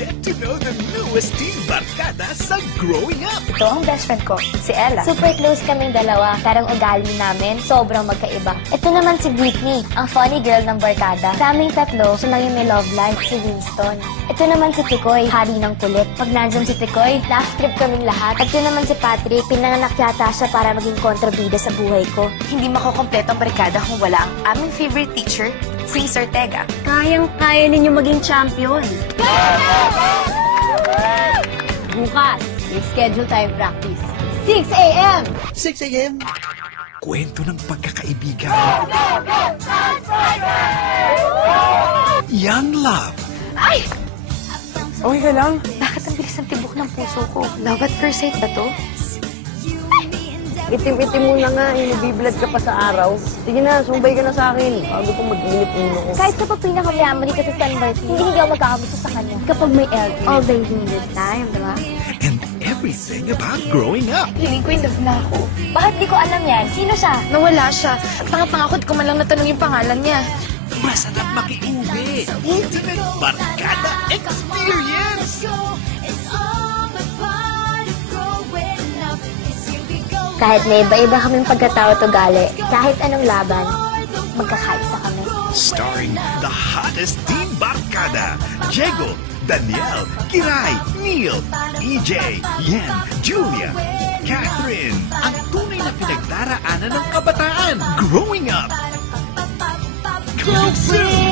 Get to know the newest teen barkada sa Growing Up. Ito ang best friend ko, si Ella. Super close kaming dalawa, parang ugali namin, sobrang magkaiba. Ito naman si Britney, ang funny girl ng barkada. Sa aming tatlo, siya lang yung may love life, si Winston. Ito naman si Tikoy, hari ng kulit. Pag nandyan si Tikoy, laugh trip kaming lahat. At yun naman si Patrick, pinanganak yata siya para maging kontrabida sa buhay ko. Hindi makukompleto ang barkada kung wala ang aming favorite teacher, si Sir Tega. Kayang-kaya ninyo maging champion. Bukas, may schedule time practice. 6 a.m. 6 a.m. Kwento ng pagkakaibigan. Young love. Ay! Okay ka lang? Bakit ang bilis ng tibok ng puso ko? Love at first sight ba to? Itim-itim mo na nga, bibilad ka pa sa araw. Sige na, sumbay ka na sa akin. Bago pa mag-init ulo ko. Kahit kapag pinaka-family ka sa San Martin, hindi ako magkakagusto sa kanya. Kapag may LT, all they need is time, di ba? And everything about growing up. Feeling ko in love na ako. Bakit di ko alam yan? Sino siya? Nawala siya. At pangapangakot ko man lang natanong yung pangalan niya. Masarap makiuwi. Ultimate Barkada Experience. Kahit may iba-iba kaming pagkatao to gali, kahit anong laban, magkakaisa kami. Starring the hottest teen barkada, Diego, Daniel, Kiray, Neil, EJ, Yen, Julia, Catherine. Ang tunay na pinagdaraanan ng kabataan. Growing Up. Coming soon!